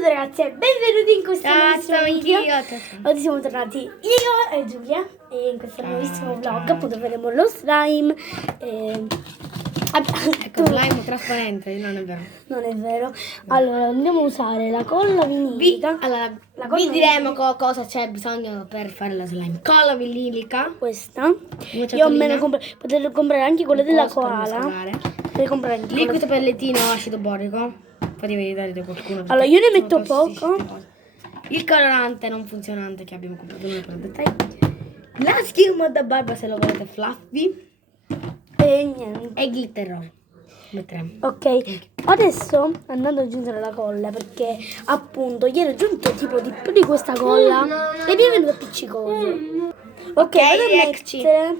tutti ragazzi e benvenuti in questo nuovissimo video. Ciao. Oggi siamo tornati io e Giulia e in questo nuovissimo vlog appunto faremo lo slime. Ecco, slime trasparente, non è vero. Non è vero. Allora andiamo a usare la colla vinilica. Vi diremo cosa c'è bisogno per fare la slime. Colla vinilica. Questa. Io me ne potete comprare anche quella della koala. Potete comprare anche liquido pelletino acido borico. Fatevi vedere da qualcuno. Allora io ne metto poco. Il colorante non funzionante che abbiamo comprato noi per dettaglio. La schiuma da barba se lo volete fluffy. E niente. E glitter roll. Metteremo. Ok, adesso andando ad aggiungere la colla perché appunto ieri ho aggiunto tipo di più di questa colla e mi è venuto appiccicoso. Ok, vado a mettere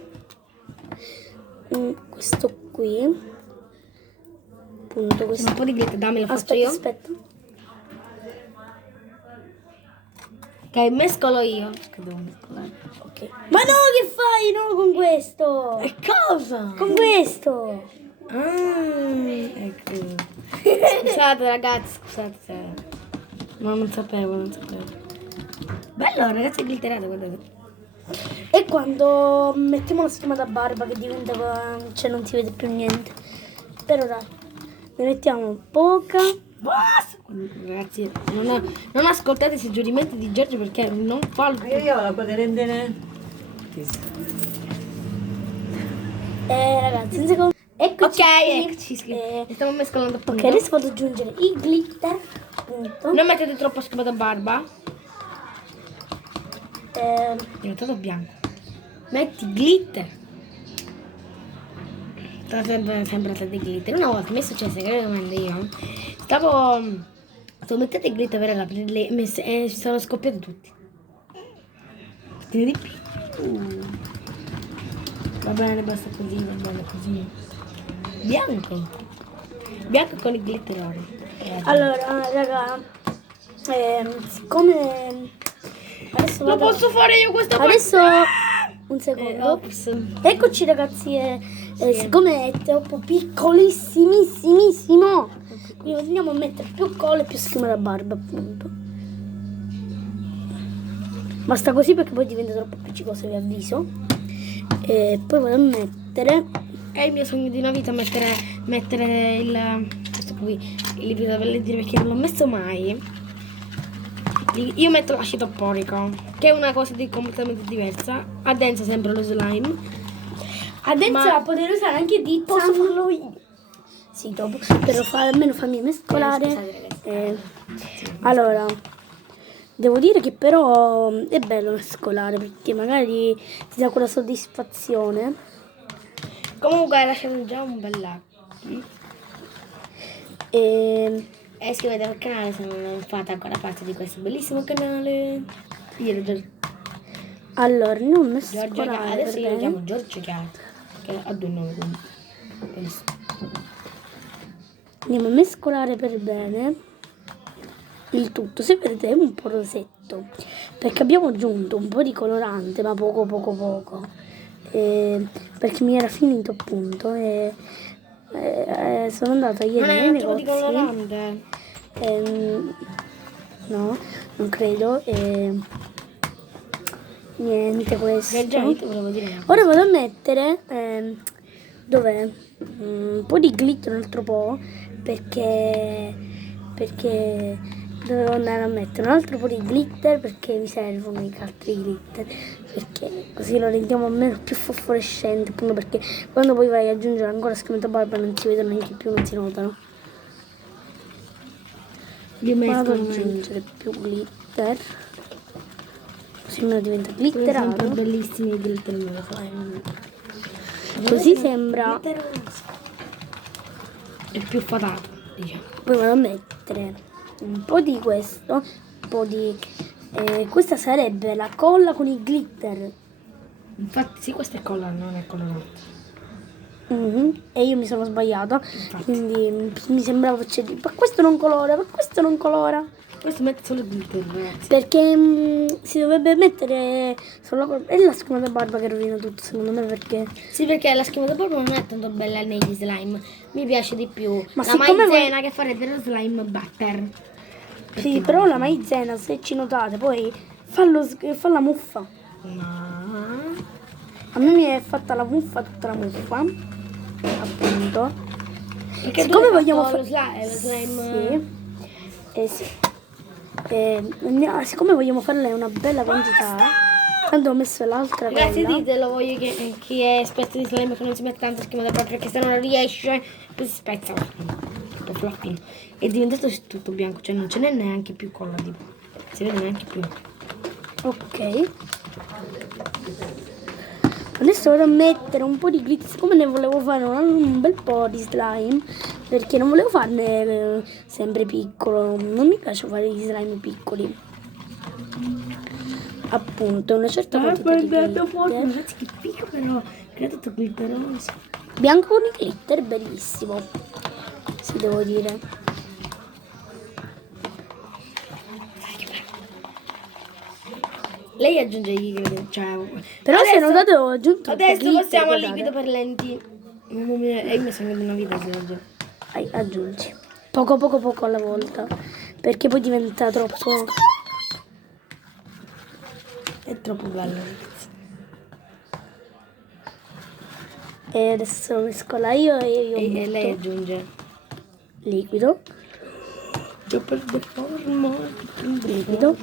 questo qui. Appunto questo. Un po' di glitter, dammi lo faccio Aspetta, io. aspetta. Ok, mescolo io. Che devo mescolare? Ok. Ma no, che fai? No, con questo. E cosa? Con questo. Ecco. Scusate ragazzi, scusate. Ma non sapevo. Bello ragazzi, glitterato, guardate. E quando mettiamo la schiuma da barba che diventa, cioè non si vede più niente. Per ora ne mettiamo poca. Basta! Ragazzi, non ascoltate i suggerimenti di Giorgio perché non fa il... Io la potrei rendere. Ragazzi, un secondo. Eccoci. Ok, qui. eccoci. Stiamo mescolando Ok, appunto. adesso vado ad aggiungere il glitter. Appunto. Non mettete troppo schiuma da barba. Eh, È diventato bianco. Metti glitter. Sempre di glitter. Una volta mi è successo che ero io. Stavo mettendo il glitter per e ci sono scoppiati tutti. Tieni di più. Va bene, basta così, va bene così. Bianco. Bianco con il glitter oro. allora, raga, siccome adesso Lo vado- posso fare io questa adesso un secondo. Ops. Eccoci ragazzi, siccome è troppo piccolissimissimo, quindi andiamo a mettere più colla e più schiuma da barba, appunto. Basta così perché poi diventa troppo appiccicoso, vi avviso. E poi vado a mettere. È il mio sogno di una vita mettere questo qui, il liquido da pelletino perché non l'ho messo mai. Io metto l'acido borico, che è una cosa completamente diversa. Addensa sempre lo slime. Adesso Ma- la potete usare anche di Posso farlo io? Sì, dopo. Però almeno fammi mescolare. Scusate, ragazzi. Allora, devo dire che però è bello mescolare perché magari ti dà quella soddisfazione. Comunque lasciate già un bel like. E E iscrivetevi al canale se non fate ancora parte di questo bellissimo canale. Io Giorgio. allora, non Giorgio mescolare adesso per io lo bene. chiamo Giorgio Chiaro. Che ha due nomi quindi. Penso. Andiamo a mescolare per bene il tutto. Se vedete è un po' rosetto perché abbiamo aggiunto un po' di colorante, ma poco. Perché mi era finito appunto e sono andata ieri Non è nei un tipo di negozi. colorante. No, non credo. Niente questo. Leggermente volevo dire. Ora vado a mettere dov'è? Un po' di glitter, un altro po', perché dovevo andare a mettere un altro po' di glitter perché mi servono i altri glitter, perché così lo rendiamo almeno più fosforescente, appunto perché quando poi vai ad aggiungere ancora schiuma da barba non si vedono neanche più, non si notano. Io Vado ad mescolo aggiungere più glitter, così almeno diventa sempre glitterato. bellissimi i glitter nello slime. Così sembra. È più fatato, diciamo. Poi vado a mettere un po' di questo, un po' di questa sarebbe la colla con il glitter. Infatti sì, questa è colla, non è colorante. E io mi sono sbagliata, quindi mi sembrava ma questo non colora, ma questo non colora. Questo mette solo glitter, ragazzi. Perché si dovrebbe mettere solo è la schiuma da barba che rovina tutto, secondo me, perché Sì, perché la schiuma da polpo non è tanto bella negli slime. Mi piace di più Ma la siccome maizena che farebbe lo slime butter. Sì, però la maizena, se ci notate, poi fa la muffa. No. A me mi è fatta la muffa, tutta la muffa, appunto. Perché Siccome tu hai vogliamo fatto fare... lo slime. Sì. Siccome vogliamo farle una bella quantità, tanto ho messo l'altra Ragazzi, colla. ditelo voi chi è esperto di slime che non si mette tanto schiuma da parte, perché se non riesce poi si spezza. Tutto floppino. È diventato tutto bianco, cioè non ce n'è neanche più colla, tipo. Si vede neanche più. Ok. Adesso vado a mettere un po' di glitter, siccome ne volevo fare un bel po' di slime, perché non volevo farne sempre piccolo, non mi piace fare gli slime piccoli. Appunto, una certa quantità di glitter. Ragazzi, che figo però. Credo tutto glitteroso. Bianco con i glitter, bellissimo, se devo dire. Lei aggiunge i glitter, cioè... Però adesso, se notate ho aggiunto adesso glitter, passiamo al guardate. liquido per lenti. Mamma mia, e io mi sono una vita se oggi. Aggiungi. Poco alla volta, perché poi diventa troppo... È troppo bello, ragazzi. E adesso lo mescola io e io E metto lei aggiunge. liquido. Io per deformo. Liquido.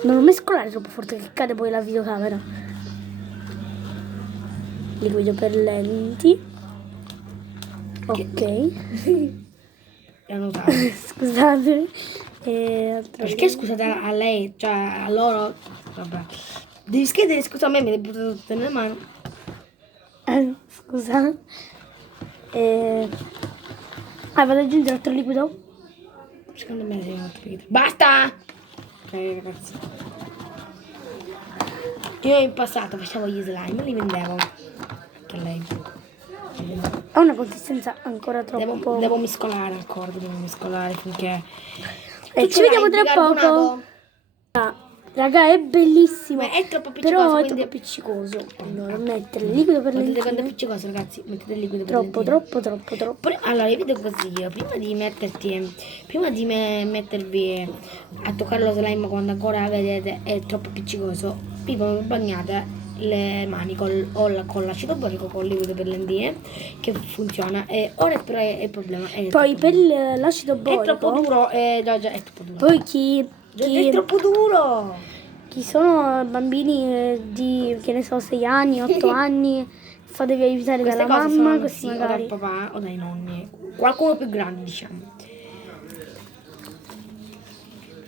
Non lo mescolare troppo forte che cade poi la videocamera. Liquido per lenti. Ok. È notato. Scusate. E altra Perché scusate a lei, cioè a loro? Vabbè. Devi chiedere scusa a me, me le buttate tutte nelle mani. Scusa. Vado ad aggiungere altro liquido. Secondo me sei molto pigro. Basta! Ok, ragazzi. Io in passato facevo gli slime, li vendevo. Anche lei. Ha una consistenza ancora troppo... Devo mescolare ancora, devo mescolare finché... E ci vediamo tra poco. Raga, è bellissimo. Ma è troppo appiccicoso, Però è quindi... troppo appiccicoso. Allora, mettere il liquido per Vedete quanto è lentine. appiccicoso, ragazzi? Mettete il liquido per Troppo, lentine. troppo. Allora, io vi do consiglio, prima di mettervi a toccare lo slime quando ancora vedete è troppo appiccicoso, prima bagnate le mani con l'acido borico, con il liquido per lentine, che funziona. E ora però è il problema. Poi per l'acido È borico... troppo duro, già è troppo duro. Poi chi È troppo duro! chi sono bambini di, che ne so, 6 anni, 8 anni, fatevi aiutare Queste dalla cose mamma, sono così sì, o magari... dal papà o dai nonni. Qualcuno più grande, diciamo.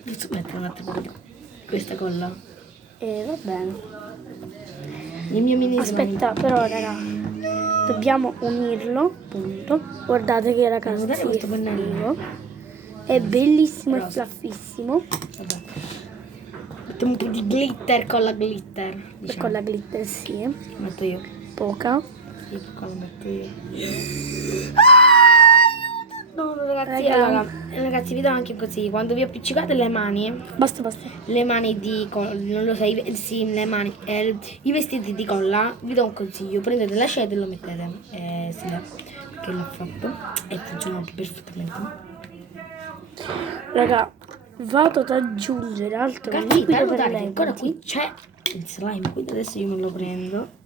Adesso metto un attimo di questa colla. va bene. Il mio mini Aspetta, però raga, dobbiamo unirlo, appunto. Guardate che ragazzi, Guardate questo pennello. è bellissimo e Rosa. flaffissimo. Vabbè. Mettiamo un po' di glitter con la glitter. E Diciamo. con la glitter sì, Lo metto io. poca. Sì, qua lo metto io. No, ragazzi, Raga. allora, ragazzi, vi do anche un consiglio. Quando vi appiccicate le mani, Basta. le mani di colla, non lo so, sì, le mani, i vestiti di colla, vi do un consiglio, prendete l'asciutto e lo mettete, sì, che l'ho fatto e funziona anche perfettamente. Raga, vado ad aggiungere altro Ragazzi, liquido per per notare che lenti. ancora qui c'è il slime, quindi adesso io me lo prendo.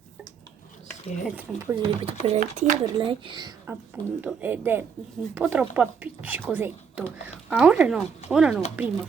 Sì. Mettere un po' di liquido per lentine per lei, appunto, ed è un po' troppo appiccicosetto. Ma ora no, prima.